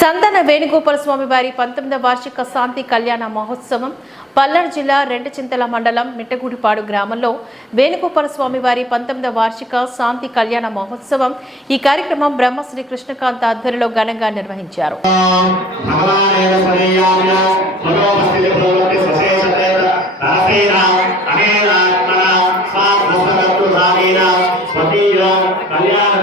సంతన వేణుగోపాల స్వామి వారి 19వ వార్షిక శాంతి కళ్యాణ మహోత్సవం పల్నాడు జిల్లా రెండచింతల మండలం మిట్టగూడిపాడు గ్రామంలో వేణుగోపాల స్వామి వారి 19వ వార్షిక శాంతి కళ్యాణ మహోత్సవం ఈ కార్యక్రమం బ్రహ్మశ్రీ కృష్ణకాంత ఆధ్వర్యంలో ఘనంగా నిర్వహించారు. కళ్యాణ